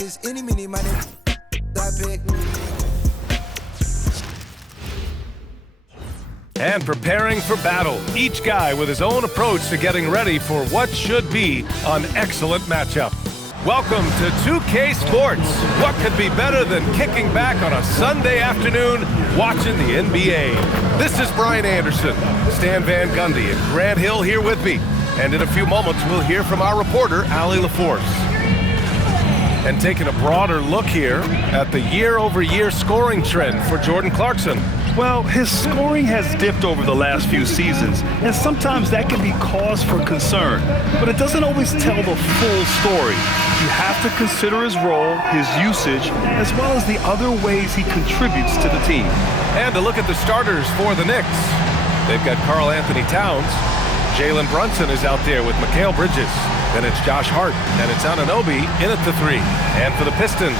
Bridges, any, mini, money, I pick. And preparing for battle, each guy with his own approach to getting ready for what should be an excellent matchup. Welcome to 2K Sports. What could be better than kicking back on a Sunday afternoon watching the NBA? This is Brian Anderson, Stan Van Gundy, and Grant Hill here with me. And in a few moments, we'll hear from our reporter, Allie LaForce. And taking a broader look here at the year-over-year scoring trend for Jordan Clarkson. Well, his scoring has dipped over the last few seasons, and sometimes that can be cause for concern. But it doesn't always tell the full story. You have to consider his role, his usage, as well as the other ways he contributes to the team. And to look at the starters for the Knicks. They've got Karl Anthony Towns. Jalen Brunson is out there with Mikal Bridges. Then it's Josh Hart, and it's Anunoby in at the 3. And for the Pistons,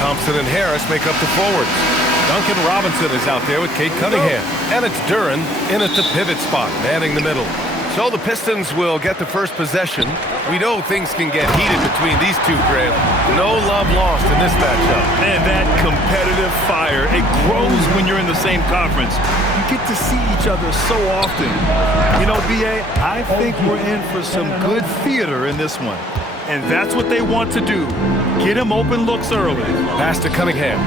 Thompson and Harris make up the forwards. Duncan Robinson is out there with Cade Cunningham. And it's Duren in at the pivot spot, manning the middle. So the Pistons will get the first possession. We know things can get heated between these two, Grant. No love lost in this matchup. And that competitive fire, it grows when you're in the same conference. You get to see each other so often. You know, B.A., I think we're in for some good theater in this one. And that's what they want to do. Get him open looks early. Pass to Cunningham.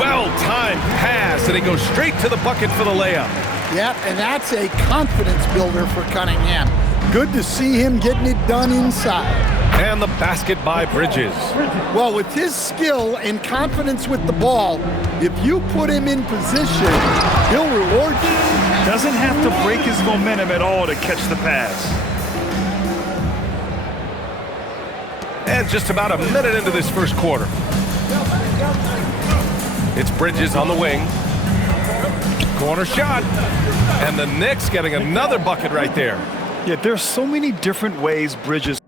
Well-timed pass, and he goes straight to the bucket for the layup. Yep, and that's a confidence builder for Cunningham. Good to see him getting it done inside. And the basket by Bridges. Well, with his skill and confidence with the ball, if you put him in position, he'll reward you. Doesn't have to break his momentum at all to catch the pass. And just about a minute into this first quarter. It's Bridges on the wing. Corner shot. And the Knicks getting another bucket right there. Yeah, there's so many different ways Bridges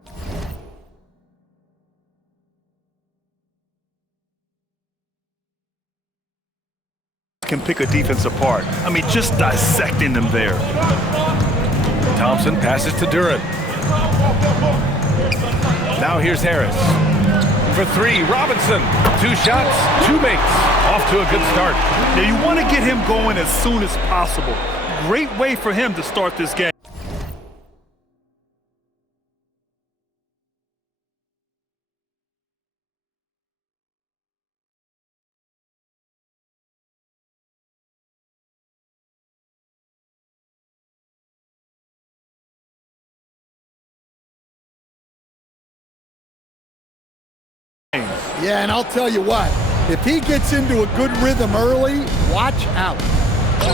can pick a defense apart. I mean, just dissecting them there. Thompson passes to Duren. Now here's Harris. For 3, Robinson. 2 shots, 2 makes. Off to a good start. Now you want to get him going as soon as possible. Great way for him to start this game. Yeah, and I'll tell you what, if he gets into a good rhythm early, watch out.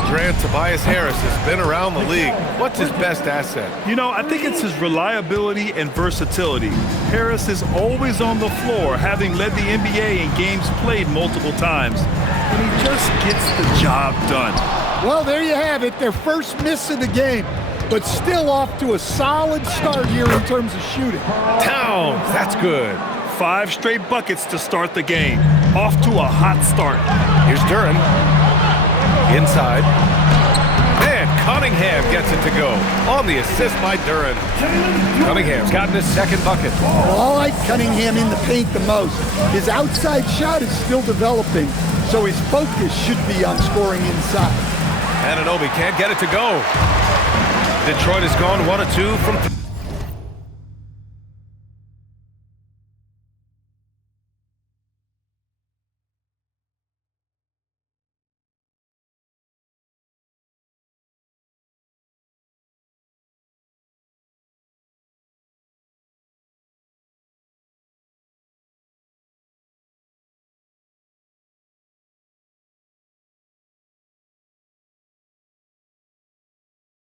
Grant, Tobias Harris has been around the league. What's his best asset? You know, I think it's his reliability and versatility. Harris is always on the floor, having led the NBA in games played multiple times. And he just gets the job done. Well, there you have it, their first miss of the game, but still off to a solid start here in terms of shooting. Towns, that's good. 5 straight buckets to start the game. Off to a hot start. Here's Duren. Inside. And Cunningham gets it to go. On the assist by Duren. Cunningham's gotten his second bucket. Well, I like Cunningham in the paint the most. His outside shot is still developing, so his focus should be on scoring inside. Anunoby can't get it to go. Detroit has gone 1 of 2 from 3.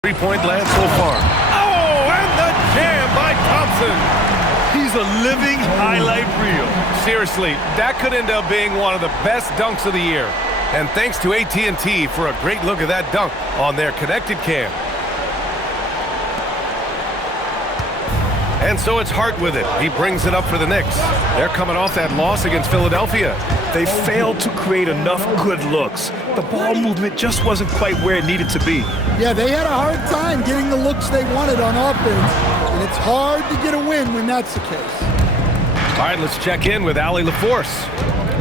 Three-point land so far. Oh, and the jam by Thompson. He's a living highlight reel. Seriously, that could end up being one of the best dunks of the year. And thanks to AT&T for a great look at that dunk on their connected cam. And so it's Hart with it. He brings it up for the Knicks. They're coming off that loss against Philadelphia. They failed to create enough good looks. The ball movement just wasn't quite where it needed to be. Yeah, they had a hard time getting the looks they wanted on offense, and it's hard to get a win when that's the case. All right, let's check in with Allie LaForce.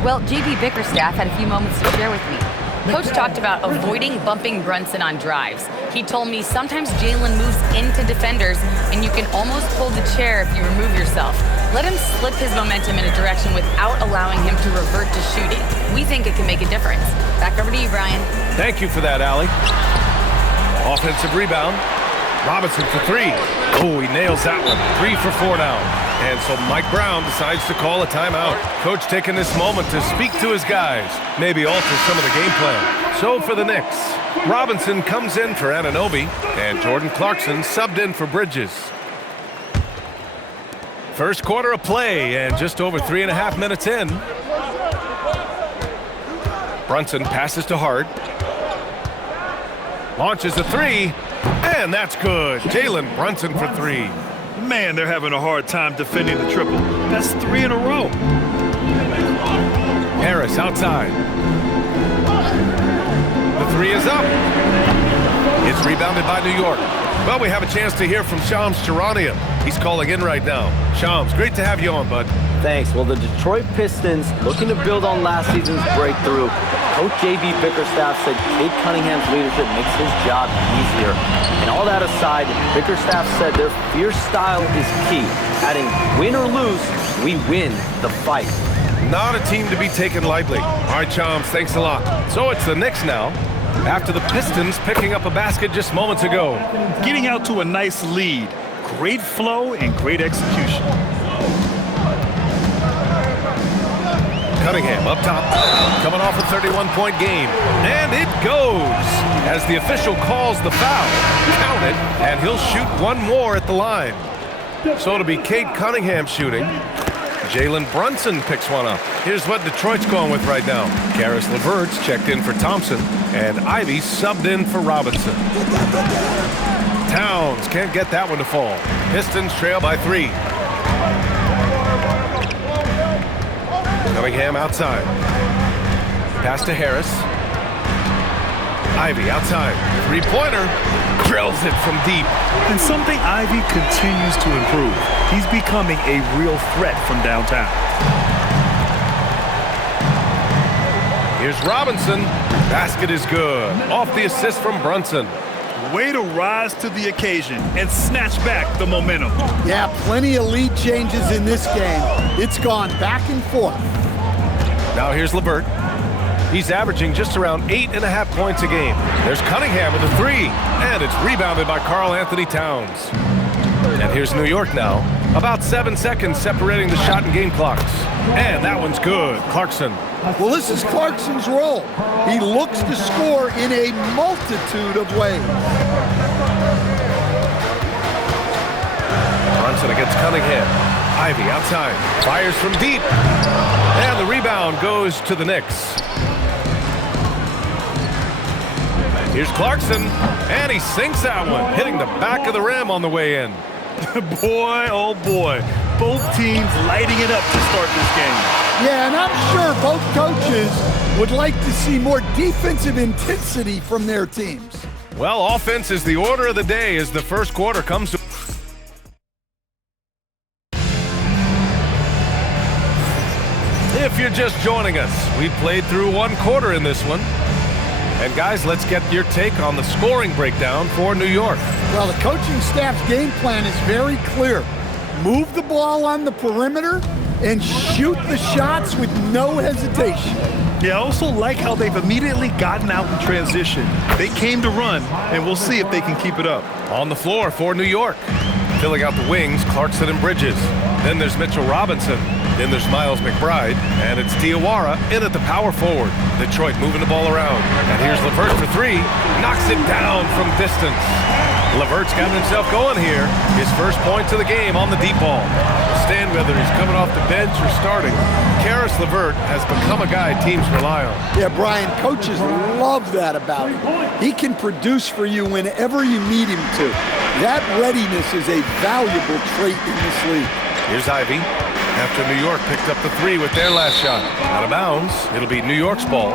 Well, JB Bickerstaff had a few moments to share with me. Coach talked about avoiding bumping Brunson on drives. He told me sometimes Jalen moves into defenders and you can almost pull the chair if you remove yourself. Let him slip his momentum in a direction without allowing him to revert to shooting. We think it can make a difference. Back over to you, Brian. Thank you for that, Allie. Offensive rebound. Robinson for three. Oh, he nails that one. 3 for 4 now. And so Mike Brown decides to call a timeout. Coach taking this moment to speak to his guys, maybe alter some of the game plan. So for the Knicks, Robinson comes in for Anunoby, and Jordan Clarkson subbed in for Bridges. First quarter of play, and just over 3.5 minutes in. Brunson passes to Hart. Launches a three, and that's good. Jalen Brunson for 3. Man, they're having a hard time defending the triple. That's 3 in a row. Harris outside. The 3 is up. It's rebounded by New York. Well, we have a chance to hear from Shams Charania. He's calling in right now. Shams, great to have you on, bud. Thanks. Well, the Detroit Pistons looking to build on last season's breakthrough. Coach JB Bickerstaff said Cade Cunningham's leadership makes his job easier. And all that aside, Bickerstaff said their fierce style is key. Adding, win or lose, we win the fight. Not a team to be taken lightly. All right, Shams, thanks a lot. So it's the Knicks now, after the Pistons picking up a basket just moments ago. Getting out to a nice lead. Great flow and great execution. Cunningham up top, coming off a 31-point game, and it goes as the official calls the foul. Count it, and he'll shoot one more at the line. So it'll be Cade Cunningham shooting. Jalen Brunson picks one up. Here's what Detroit's going with right now. Caris LeVert's checked in for Thompson, and Ivy subbed in for Robinson. Towns can't get that one to fall. Pistons trail by 3. Cunningham outside. Pass to Harris. Ivy outside. 3-pointer. Drills it from deep. And something Ivy continues to improve. He's becoming a real threat from downtown. Here's Robinson. Basket is good. Off the assist from Brunson. Way to rise to the occasion and snatch back the momentum. Yeah, plenty of lead changes in this game. It's gone back and forth. Now here's LeVert. He's averaging just around 8.5 points a game. There's Cunningham with a 3, and it's rebounded by Karl Anthony Towns. And here's New York now. About 7 seconds separating the shot and game clocks. And that one's good. Clarkson. Well, this is Clarkson's role. He looks to score in a multitude of ways. Brunson against Cunningham. Ivy outside. Fires from deep. And the rebound goes to the Knicks. Here's Clarkson. And he sinks that one, hitting the back of the rim on the way in. Boy, oh boy. Both teams lighting it up to start this game. Yeah, and I'm sure both coaches would like to see more defensive intensity from their teams. Well, offense is the order of the day as the first quarter comes to. If you're just joining us, we played through one quarter in this one. And guys, let's get your take on the scoring breakdown for New York. Well, the coaching staff's game plan is very clear. Move the ball on the perimeter and shoot the shots with no hesitation. Yeah, I also like how they've immediately gotten out in transition. They came to run, and we'll see if they can keep it up. On the floor for New York. Filling out the wings, Clarkson and Bridges. Then there's Mitchell Robinson. Then there's Miles McBride. And it's Diawara in at the power forward. Detroit moving the ball around. And here's LeVert for 3. Knocks it down from distance. LeVert's got himself going here. His first points of the game on the deep ball. Stand whether he's coming off the bench or starting. Caris LeVert has become a guy teams rely on. Yeah, Brian, coaches love that about him. He can produce for you whenever you need him to. That readiness is a valuable trait in this league. Here's Ivy. After New York picked up the 3 with their last shot. Out of bounds, it'll be New York's ball.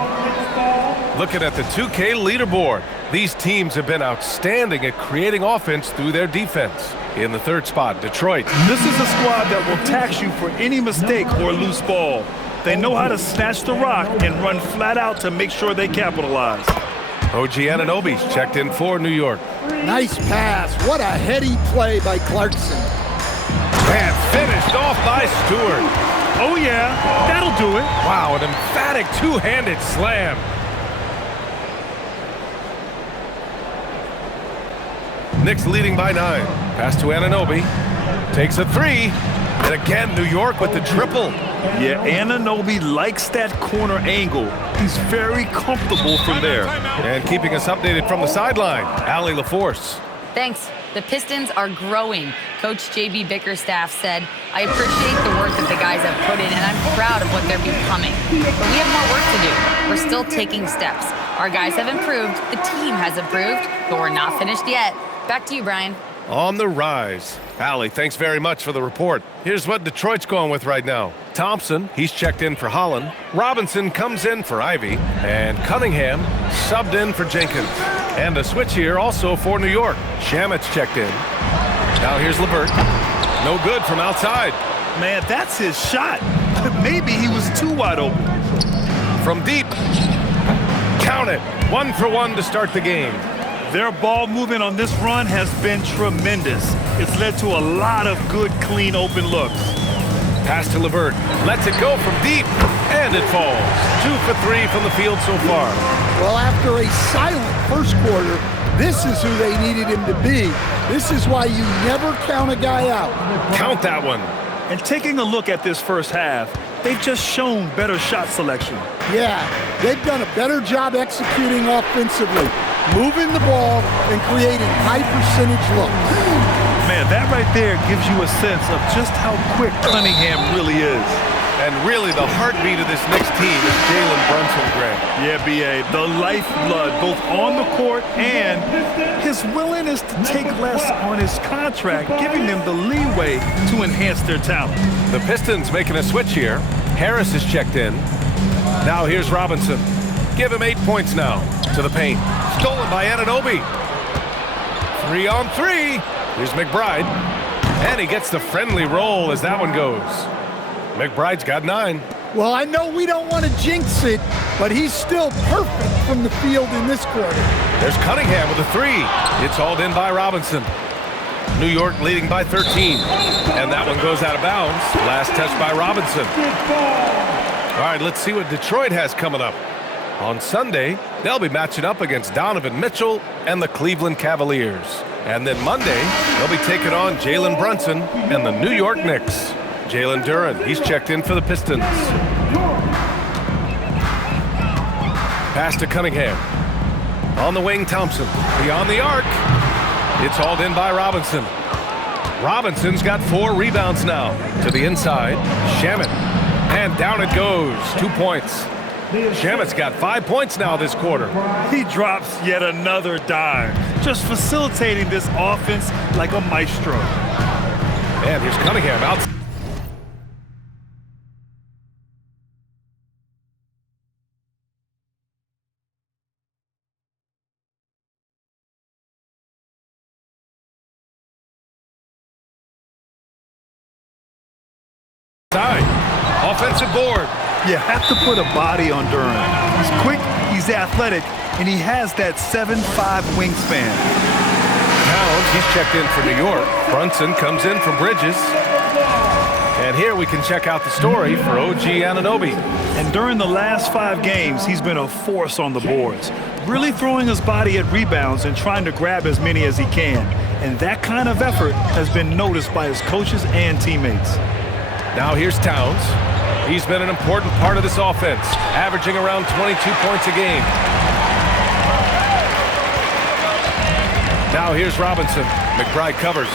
Looking at the 2K leaderboard, These teams have been outstanding at creating offense through their defense. In the third spot, Detroit. This is a squad that will tax you for any mistake or loose ball. They know how to snatch the rock and run flat out to make sure they capitalize. OG Anunoby's checked in for New York. Nice pass. What a heady play by Clarkson. And finished off by Stewart. Oh, yeah, that'll do it. Wow, an emphatic two-handed slam. Knicks leading by 9. Pass to Anunoby. Takes a three. And again, New York with the triple. Yeah, Anunoby likes that corner angle. He's very comfortable from there. And keeping us updated from the sideline, Allie LaForce. Thanks. The Pistons are growing. Coach J.B. Bickerstaff said, I appreciate the work that the guys have put in, and I'm proud of what they're becoming. But we have more work to do. We're still taking steps. Our guys have improved, the team has improved, but we're not finished yet. Back to you, Brian. On the rise. Allie, thanks very much for the report. Here's what Detroit's going with right now. Thompson, he's checked in for Holland. Robinson comes in for Ivy. And Cunningham subbed in for Jenkins. And a switch here also for New York. Shamet's checked in. Now here's LeVert. No good from outside. Man, that's his shot. Maybe he was too wide open. From deep. Count it. 1 for 1 to start the game. Their ball movement on this run has been tremendous. It's led to a lot of good, clean, open looks. Pass to LeVert. Lets it go from deep. And it falls. 2 for 3 from the field so far. Well, after a silent first quarter, this is who they needed him to be. This is why you never count a guy out. Count that one. And taking a look at this first half, they've just shown better shot selection. Yeah, they've done a better job executing offensively, moving the ball and creating high-percentage looks. Man, that right there gives you a sense of just how quick Cunningham really is. And really the heartbeat of this Knicks team is Jalen Brunson, Greg. Yeah, B.A., the lifeblood both on the court and his willingness to take less on his contract, giving them the leeway to enhance their talent. The Pistons making a switch here. Harris is checked in. Now here's Robinson. Give him 8 points now to the paint. Stolen by Anunoby. 3 on 3. Here's McBride. And he gets the friendly roll as that one goes. McBride's got 9. Well, I know we don't want to jinx it, but he's still perfect from the field in this quarter. There's Cunningham with a 3. It's hauled in by Robinson. New York leading by 13. And that one goes out of bounds. Last touch by Robinson. All right, let's see what Detroit has coming up. On Sunday, they'll be matching up against Donovan Mitchell and the Cleveland Cavaliers. And then Monday, they'll be taking on Jalen Brunson and the New York Knicks. Jalen Duren, he's checked in for the Pistons. Pass to Cunningham. On the wing, Thompson. Beyond the arc. It's hauled in by Robinson. Robinson's got 4 rebounds now. To the inside, Shamet. And down it goes. 2 points. Shamet's got 5 points now this quarter. He drops yet another dime, just facilitating this offense like a maestro. And here's Cunningham out. Offensive board. You have to put a body on Duren. He's quick, he's athletic, and he has that 7'5" wingspan. Towns, he's checked in for New York. Brunson comes in for Bridges. And here we can check out the story for OG Anunoby. And during the last 5 games, he's been a force on the boards, really throwing his body at rebounds and trying to grab as many as he can. And that kind of effort has been noticed by his coaches and teammates. Now here's Towns. He's been an important part of this offense, averaging around 22 points a game. Now here's Robinson. McBride covers.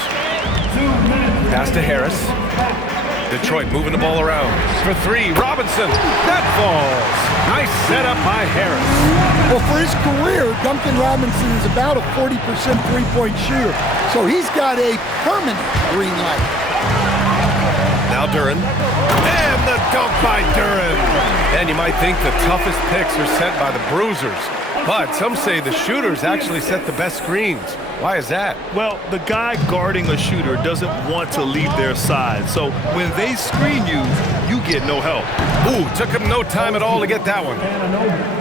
Pass to Harris. Detroit moving the ball around. For 3, Robinson. That falls. Nice setup by Harris. Well, for his career, Duncan Robinson is about a 40% three-point shooter. So he's got a permanent green light. Now Duren. And the dunk by Duren. And you might think the toughest picks are set by the bruisers. But some say the shooters actually set the best screens. Why is that? Well, the guy guarding a shooter doesn't want to leave their side. So when they screen you, you get no help. Ooh, took him no time at all to get that one.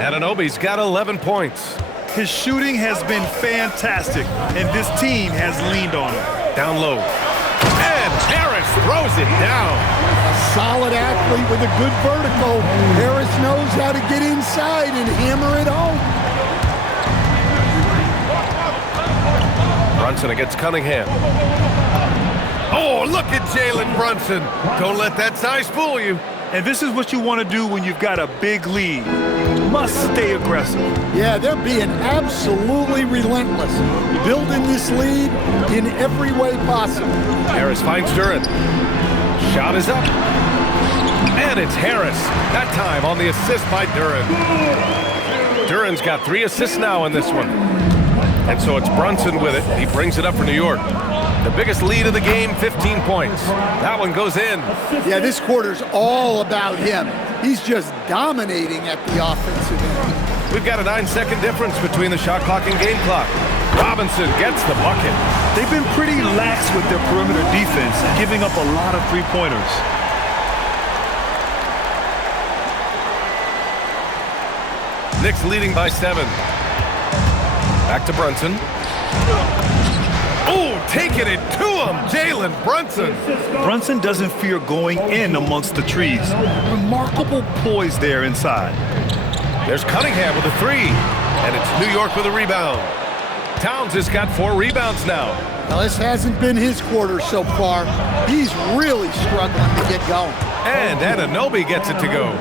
Anunoby's got 11 points. His shooting has been fantastic, and this team has leaned on him. Down low. And Harris throws it down. A solid athlete with a good vertical. Harris knows how to get inside and hammer it home. Brunson against Cunningham. Oh, look at Jalen Brunson. Don't let that size fool you. And this is what you want to do when you've got a big lead. You must stay aggressive. Yeah, they're being absolutely relentless. Building this lead in every way possible. Harris finds Duren. Shot is up. And it's Harris. That time on the assist by Duren. Duren's got 3 assists now in this one. And so it's Brunson with it. He brings it up for New York. The biggest lead of the game, 15 points. That one goes in. Yeah, this quarter's all about him. He's just dominating at the offensive end. We've got a 9-second difference between the shot clock and game clock. Robinson gets the bucket. They've been pretty lax with their perimeter defense, giving up a lot of three-pointers. Knicks leading by 7. Back to Brunson. Oh, taking it to him, Jalen Brunson. Brunson doesn't fear going in amongst the trees. Remarkable poise there inside. There's Cunningham with a 3, and it's New York with a rebound. Towns has got 4 rebounds now. Now, this hasn't been his quarter so far. He's really struggling to get going. And Anunoby gets it to go.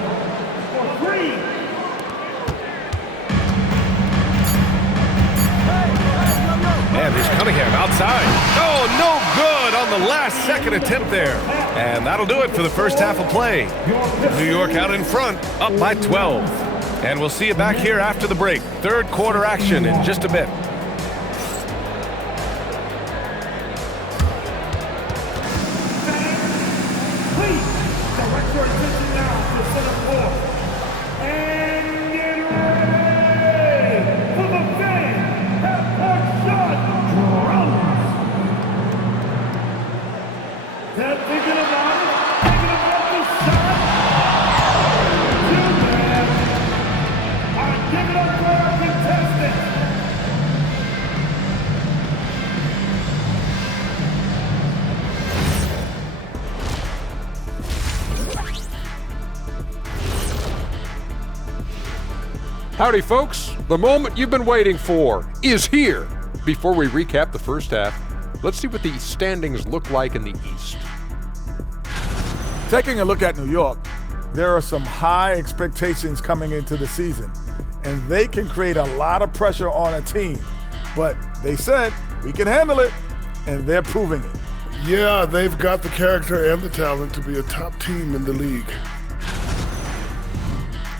And here's Cunningham outside. Oh, no good on the last second attempt there. And that'll do it for the first half of play. New York out in front, up by 12. And we'll see you back here after the break. Third quarter action in just a bit. Please, direct your attention now to center court. And get ready for the fan half-court shot drums. They're thinking about it, thinking about the shot. Too bad. All right, give it up for our contestant. Howdy, folks. The moment you've been waiting for is here. Before we recap the first half, let's see what the standings look like in the East. Taking a look at New York, there are some high expectations coming into the season, and they can create a lot of pressure on a team. But they said, we can handle it, and they're proving it. Yeah, they've got the character and the talent to be a top team in the league.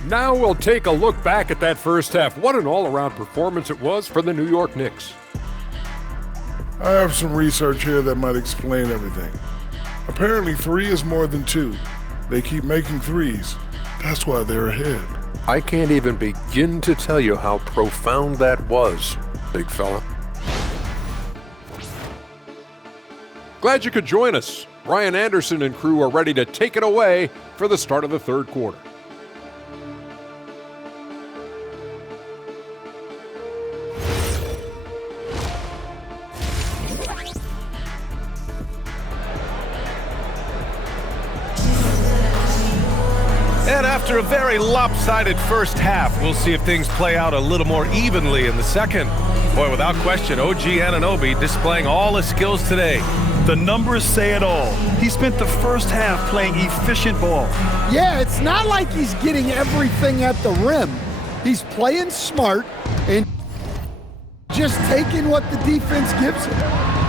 Now we'll take a look back at that first half. What an all-around performance it was for the New York Knicks. I have some research here that might explain everything. Apparently 3 is more than 2. They keep making threes. That's why they're ahead. I can't even begin to tell you how profound that was, big fella. Glad you could join us. Brian Anderson and crew are ready to take it away for the start of the third quarter. And after a very lopsided first half, we'll see if things play out a little more evenly in the second. Boy, without question, OG Anunoby displaying all his skills today. The numbers say it all. He spent the first half playing efficient ball. Yeah, it's not like he's getting everything at the rim. He's playing smart and just taking what the defense gives him.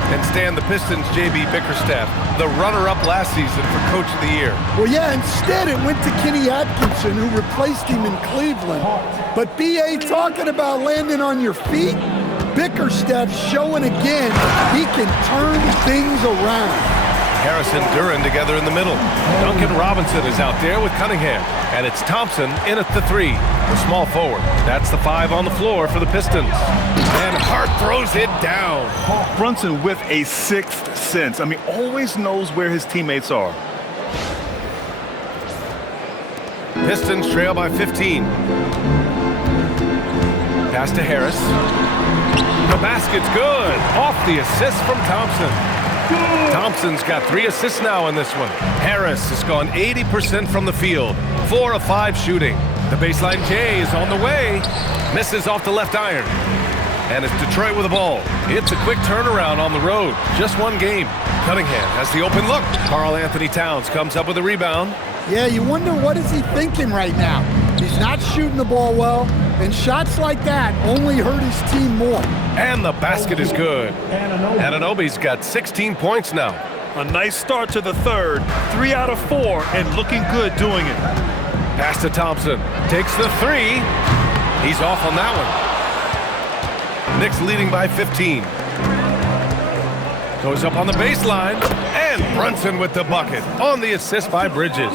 And Stan, the Pistons' J.B. Bickerstaff, the runner-up last season for Coach of the Year. Well, yeah, instead it went to Kenny Atkinson, who replaced him in Cleveland. But B.A. talking about landing on your feet, Bickerstaff showing again he can turn things around. Harris and Duran together in the middle. Duncan Robinson is out there with Cunningham. And it's Thompson in at the 3, the small forward. That's the 5 on the floor for the Pistons. And Hart throws it down. Brunson with a sixth sense. I mean, always knows where his teammates are. Pistons trail by 15. Pass to Harris. The basket's good. Off the assist from Thompson. Thompson's got 3 assists now in this one. Harris has gone 80% from the field. 4 of 5 shooting. The baseline J is on the way. Misses off the left iron. And it's Detroit with the ball. It's a quick turnaround on the road. Just one game. Cunningham has the open look. Karl Anthony Towns comes up with a rebound. Yeah, you wonder what is he thinking right now. He's not shooting the ball well, and shots like that only hurt his team more. And the basket is good. Anunoby's got 16 points now. A nice start to the third. 3 out of 4, and looking good doing it. Pass to Thompson. Takes the 3. He's off on that one. Knicks leading by 15. Goes up on the baseline. And Brunson with the bucket on the assist by Bridges.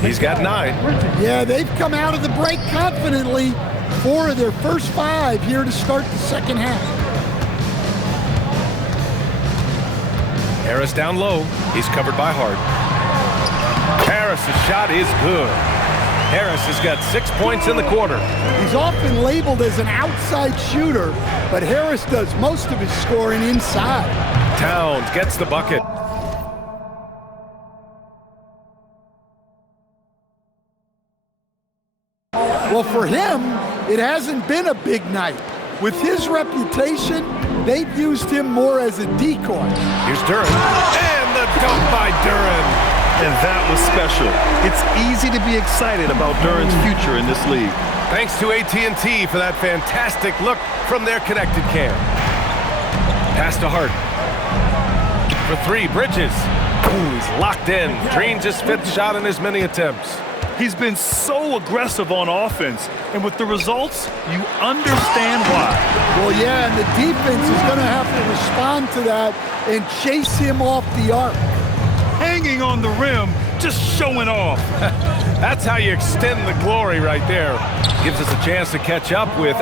He's got 9. Yeah, they've come out of the break confidently. 4 of their first 5 here to start the second half. Harris down low. He's covered by Hart. Harris's shot is good. Harris has got 6 points in the quarter. He's often labeled as an outside shooter, but Harris does most of his scoring inside. Towns gets the bucket. Well, for him, it hasn't been a big night. With his reputation, they've used him more as a decoy. Here's Duran. And the dunk by Duran. And that was special. It's easy to be excited about Duran's future in this league. Thanks to AT&T for that fantastic look from their connected cam. Pass to Hart. For 3, Bridges. Ooh, he's locked in. Drains his 5th shot in as many attempts. He's been so aggressive on offense, and with the results, you understand why. Well, yeah, and the defense is going to have to respond to that and chase him off the arc. Hanging on the rim, just showing off. That's how you extend the glory right there. Gives us a chance to catch up with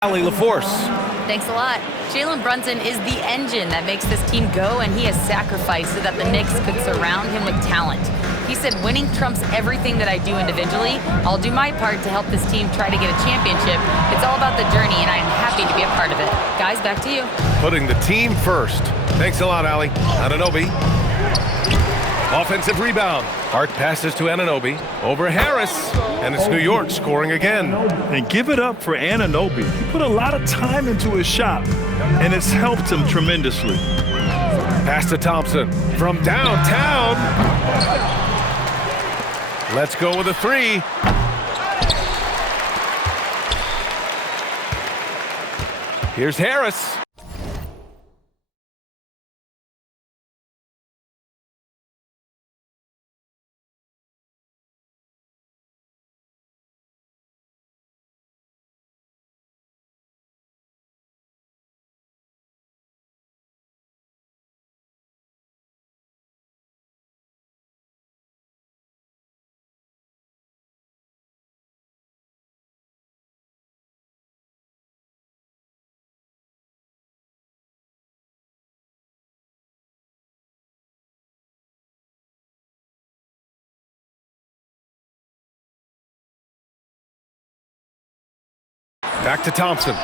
Allie LaForce. Thanks a lot. Jalen Brunson is the engine that makes this team go, and he has sacrificed so that the Knicks could surround him with talent. He said, winning trumps everything that I do individually. I'll do my part to help this team try to get a championship. It's all about the journey, and I am happy to be a part of it. Guys, back to you. Putting the team first. Thanks a lot, Allie. Anunoby. Offensive rebound. Hart passes to Anunoby. Over Harris. And it's New York scoring again. And give it up for Anunoby. He put a lot of time into his shot, and it's helped him tremendously. Pass to Thompson from downtown. Let's go with a three. Here's Harris. Back to Thompson.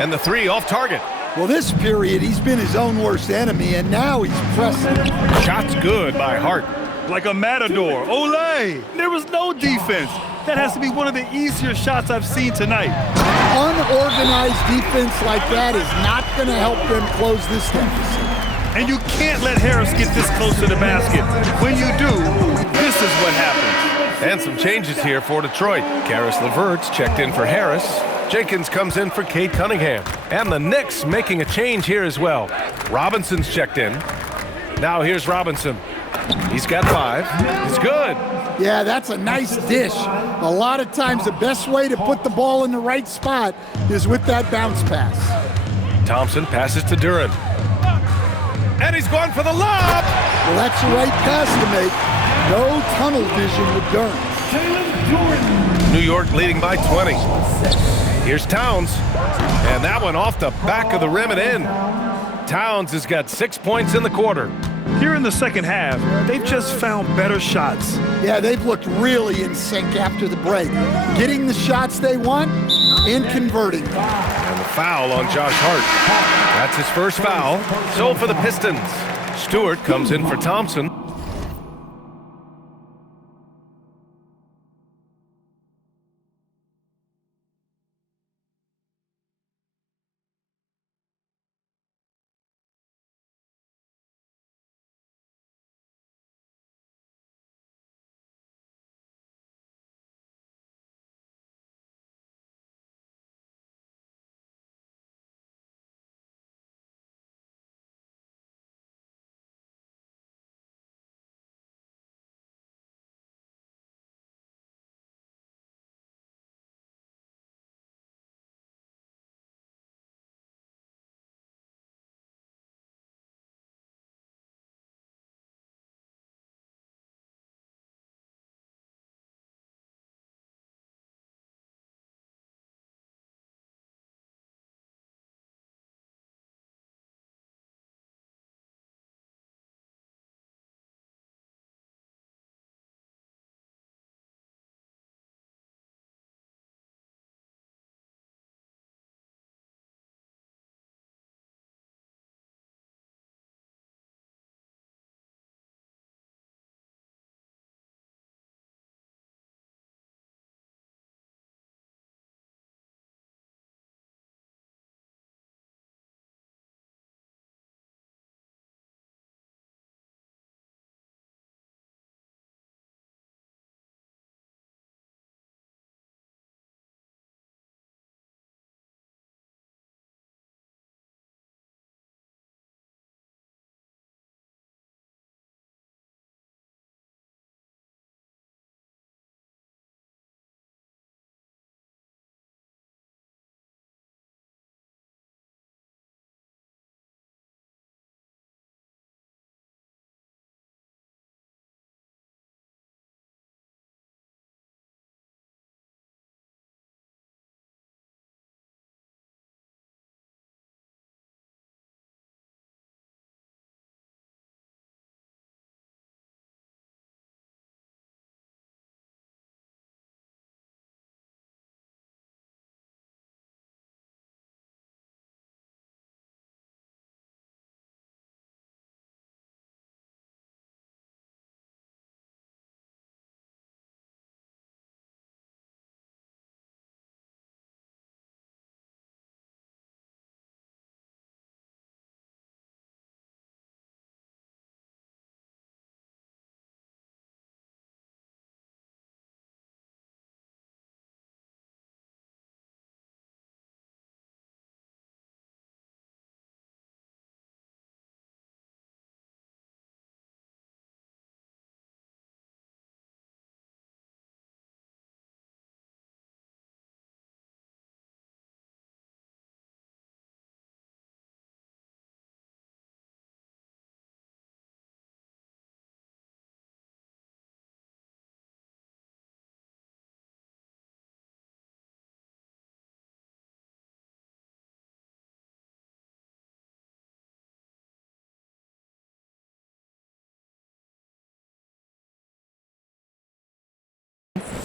And the three off target. Well, this period, he's been his own worst enemy, and now he's pressing. Shots good by Hart. Like a matador. Olay! There was no defense. That has to be one of the easier shots I've seen tonight. Unorganized defense like that is not going to help them close this deficit. And you can't let Harris get this close to the basket. When you do, this is what happens. And some changes here for Detroit. Karis LeVert's checked in for Harris. Jenkins comes in for Cade Cunningham. And the Knicks making a change here as well. Robinson's checked in. Now here's Robinson. He's got 5. He's good. Yeah, that's a nice dish. A lot of times the best way to put the ball in the right spot is with that bounce pass. Thompson passes to Duren. And he's going for the lob. Well, that's the right pass to make. No tunnel vision with Duren. New York leading by 20. Here's Towns. And that one off the back of the rim and in. Towns has got 6 points in the quarter. Here in the second half, they've just found better shots. Yeah, they've looked really in sync after the break. Getting the shots they want and converting them. And the foul on Josh Hart. That's his first foul. So for the Pistons, Stewart comes in for Thompson.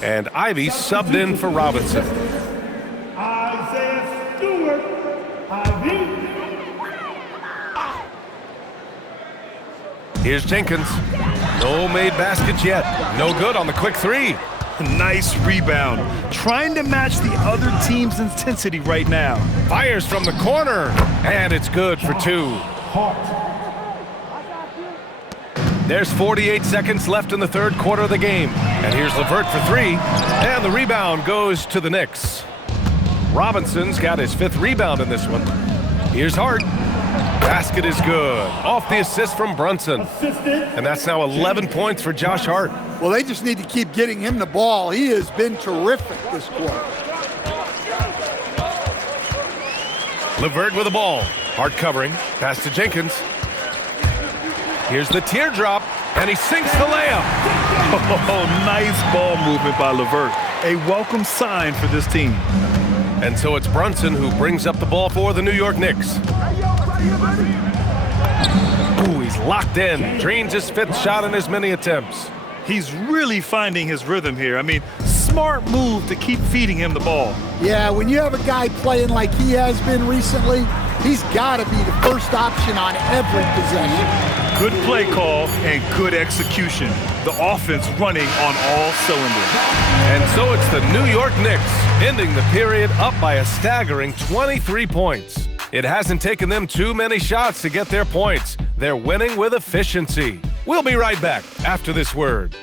And Ivy subbed in for Robinson. Isaiah Stewart, Ivy. Here's Jenkins. No made baskets yet. No good on the quick three. Nice rebound. Trying to match the other team's intensity right now. Fires from the corner. And it's good for two. There's 48 seconds left in the third quarter of the game. And here's LeVert for three. And the rebound goes to the Knicks. Robinson's got his 5th rebound in this one. Here's Hart. Basket is good. Off the assist from Brunson. And that's now 11 points for Josh Hart. Well, they just need to keep getting him the ball. He has been terrific this quarter. LeVert with the ball. Hart covering. Pass to Jenkins. Here's the teardrop, and he sinks the layup. Oh, nice ball movement by LeVert. A welcome sign for this team. And so it's Brunson who brings up the ball for the New York Knicks. Ooh, he's locked in. Drains his 5th shot in as many attempts. He's really finding his rhythm here. I mean, smart move to keep feeding him the ball. Yeah, when you have a guy playing like he has been recently, he's got to be the first option on every possession. Good play call and good execution. The offense running on all cylinders. And so it's the New York Knicks ending the period up by a staggering 23 points. It hasn't taken them too many shots to get their points. They're winning with efficiency. We'll be right back after this word.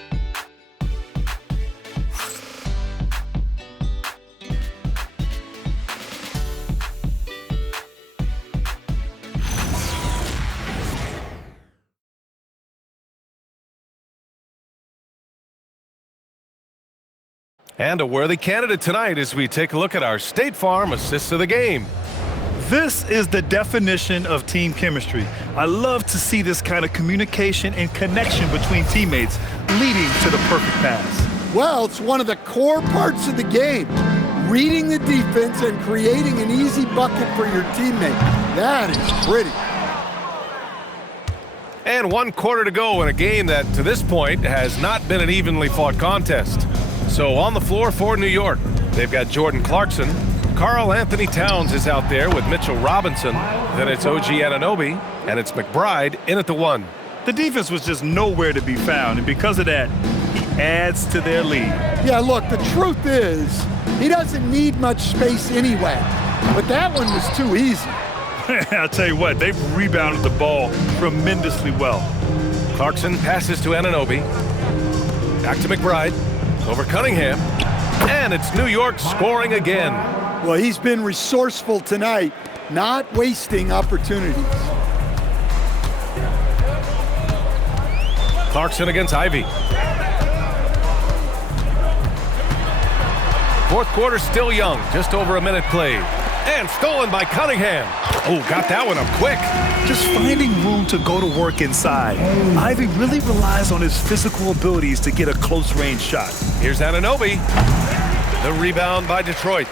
And a worthy candidate tonight as we take a look at our State Farm assists of the game. This is the definition of team chemistry. I love to see this kind of communication and connection between teammates leading to the perfect pass. Well, it's one of the core parts of the game. Reading the defense and creating an easy bucket for your teammate. That is pretty. And 1 quarter to go in a game that, to this point, has not been an evenly fought contest. So on the floor for New York, they've got Jordan Clarkson. Karl Anthony Towns is out there with Mitchell Robinson. Then it's OG Anunoby, and it's McBride in at the 1. The defense was just nowhere to be found, and because of that, he adds to their lead. Yeah, look, the truth is, he doesn't need much space anyway. But that one was too easy. I'll tell you what, they've rebounded the ball tremendously well. Clarkson passes to Anunoby. Back to McBride. Over Cunningham. And it's New York scoring again. Well, he's been resourceful tonight, not wasting opportunities. Clarkson against Ivy. 4th quarter still young, just over a minute played. And stolen by Cunningham. Oh, got that one up quick. Just finding room to go to work inside. Ivy really relies on his physical abilities to get a close-range shot. Here's Anunoby. The rebound by Detroit.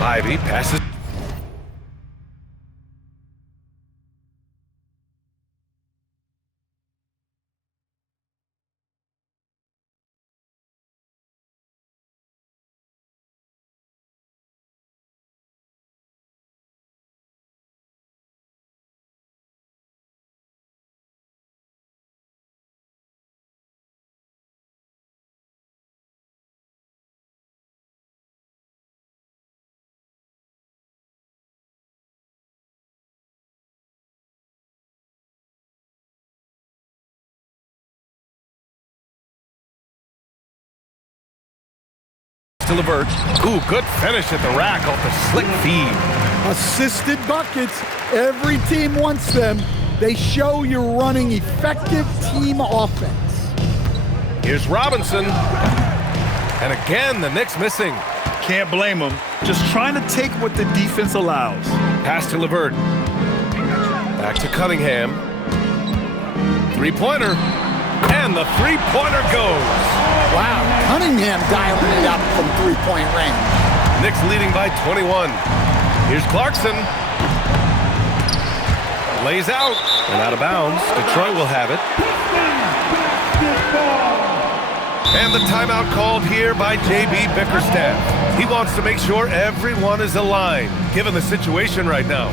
Ivy passes. To LeVert. Ooh, good finish at the rack off the slick feed. Assisted buckets. Every team wants them. They show you're running effective team offense. Here's Robinson. And again, the Knicks missing. Can't blame them. Just trying to take what the defense allows. Pass to LeVert. Back to Cunningham. Three-pointer. And the three-pointer goes. Wow, Cunningham dialing it up from three-point range. Knicks leading by 21. Here's Clarkson. Lays out and out of bounds. Detroit will have it. basketball. And the timeout called here by J.B. Bickerstaff. He wants to make sure everyone is aligned, given the situation right now.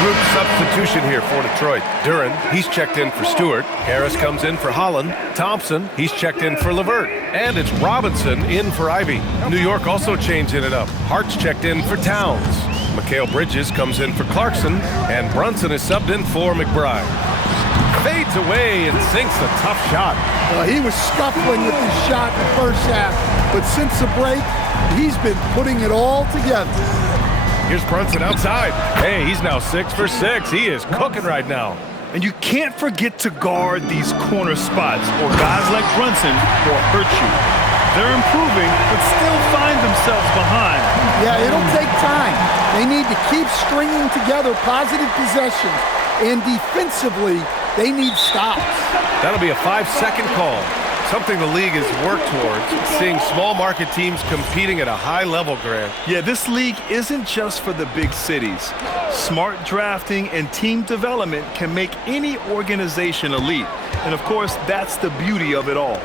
Group substitution here for Detroit. Duren, he's checked in for Stewart. Harris comes in for Holland. Thompson, he's checked in for Levert. And it's Robinson in for Ivy. New York also changing it up. Hart's checked in for Towns. Mikal Bridges comes in for Clarkson. And Brunson is subbed in for McBride. Fades away and sinks a tough shot. He was scuffling with his shot in the first half, but since the break, he's been putting it all together. Here's Brunson outside. Hey, he's now 6 for 6. He is cooking right now. And you can't forget to guard these corner spots, or guys like Brunson will hurt you. They're improving, but still find themselves behind. Yeah, it'll take time. They need to keep stringing together positive possessions, and defensively, they need stops. That'll be a 5-second call. Something the league has worked towards, seeing small market teams competing at a high level, Grant. Yeah, this league isn't just for the big cities. Smart drafting and team development can make any organization elite. And of course, that's the beauty of it all.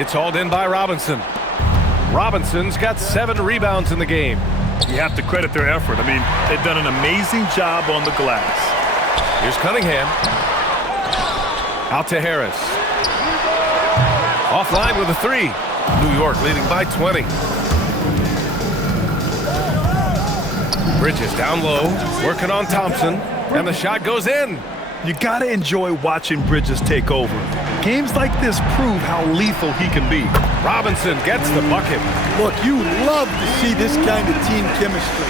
It's hauled in by Robinson. Robinson's got 7 rebounds in the game. You have to credit their effort. I mean, they've done an amazing job on the glass. Here's Cunningham. Out to Harris. Offline with a 3. New York leading by 20. Bridges down low, working on Thompson, and the shot goes in. You got to enjoy watching Bridges take over. Games like this prove how lethal he can be. Robinson gets the bucket. Look, you love to see this kind of team chemistry.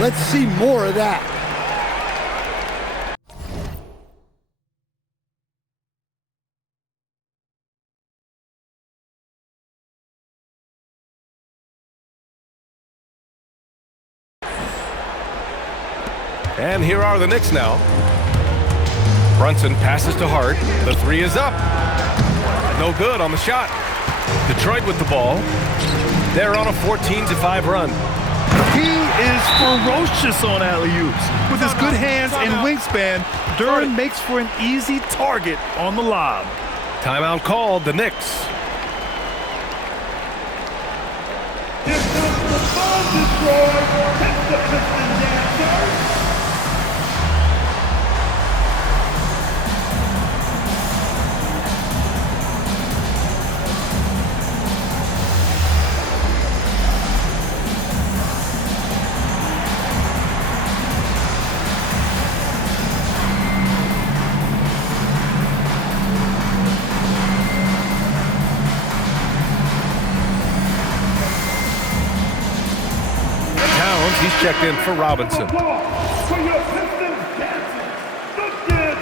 Let's see more of that. And here are the Knicks now. Brunson passes to Hart. The three is up. No good on the shot. Detroit with the ball. They're on a 14-5 run. He is ferocious on alley-oops. With his good hands and wingspan, Duren makes for an easy target on the lob. Timeout called, the Knicks. Here comes the ball destroyer. That's the Piston dancer. He's checked in for Robinson. For your Pistons dancing. Good dance,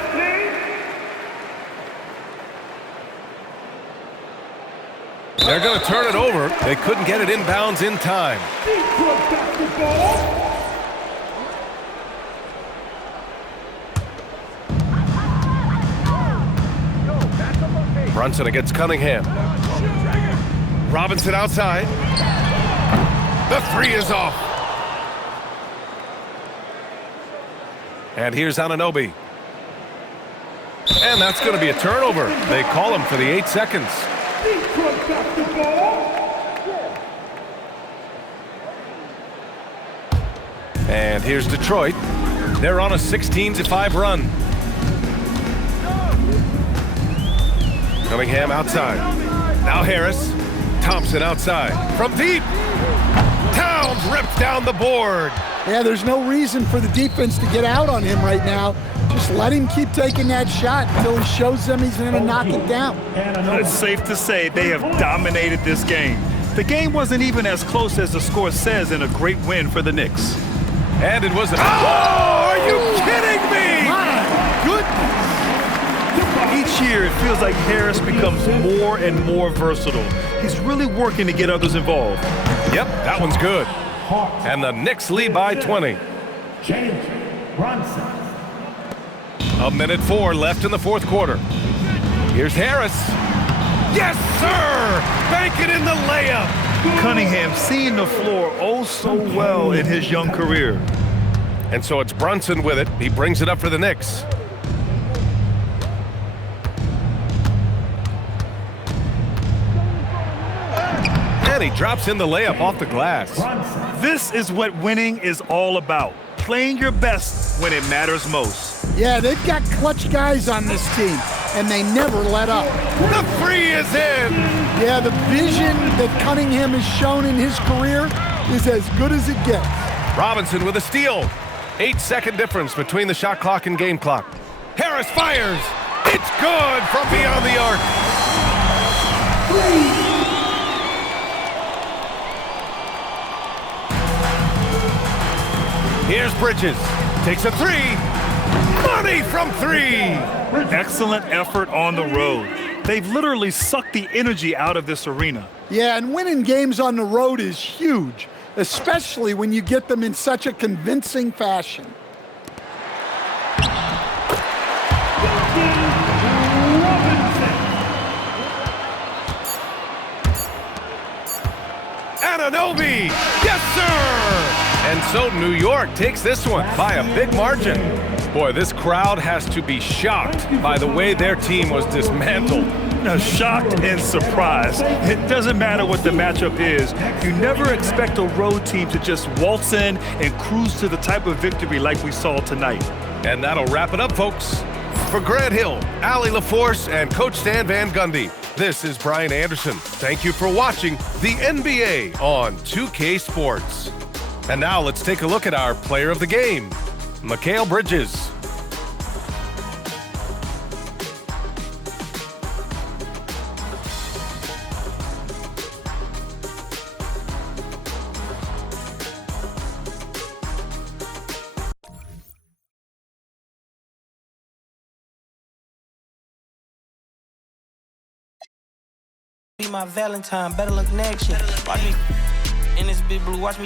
please. They're going to turn it over. They couldn't get it inbounds in time. Detroit got the ball. Brunson against Cunningham. Robinson outside. The three is off. And here's Anunoby. And that's going to be a turnover. They call him for the 8 seconds. Detroit got the ball. And here's Detroit. They're on a 16-5 run. Cunningham outside. Now Harris. Thompson outside. From deep. Towns ripped down the board. Yeah, there's no reason for the defense to get out on him right now. Just let him keep taking that shot until he shows them he's going to knock it down. It's safe to say they have dominated this game. The game wasn't even as close as the score says in a great win for the Knicks. And it was a... Oh, are you kidding me? My goodness. Each year, it feels like Harris becomes more and more versatile. He's really working to get others involved. Yep, that one's good. And the Knicks lead by 20. Jalen Brunson. 1:04 left in the fourth quarter. Here's Harris. Yes, sir! Bank it in the layup. Cunningham seeing the floor oh so well in his young career. And so it's Brunson with it. He brings it up for the Knicks. And he drops in the layup off the glass. This is what winning is all about. Playing your best when it matters most. Yeah, they've got clutch guys on this team, and they never let up. The three is in. Yeah, the vision that Cunningham has shown in his career is as good as it gets. Robinson with a steal. 8-second difference between the shot clock and game clock. Harris fires. It's good from beyond the arc. Here's Bridges. Takes a three. Money from three. Excellent effort on the road. They've literally sucked the energy out of this arena. Yeah, and winning games on the road is huge, especially when you get them in such a convincing fashion. Anunoby. Yes, sir. And so New York takes this one by a big margin. Boy, this crowd has to be shocked by the way their team was dismantled. Shocked and surprised. It doesn't matter what the matchup is. You never expect a road team to just waltz in and cruise to the type of victory like we saw tonight. And that'll wrap it up, folks. For Grant Hill, Allie LaForce, and Coach Stan Van Gundy, this is Brian Anderson. Thank you for watching the NBA on 2K Sports. And now let's take a look at our player of the game, Mikal Bridges. Be my Valentine, better luck next year. Watch me in this big blue, watch me.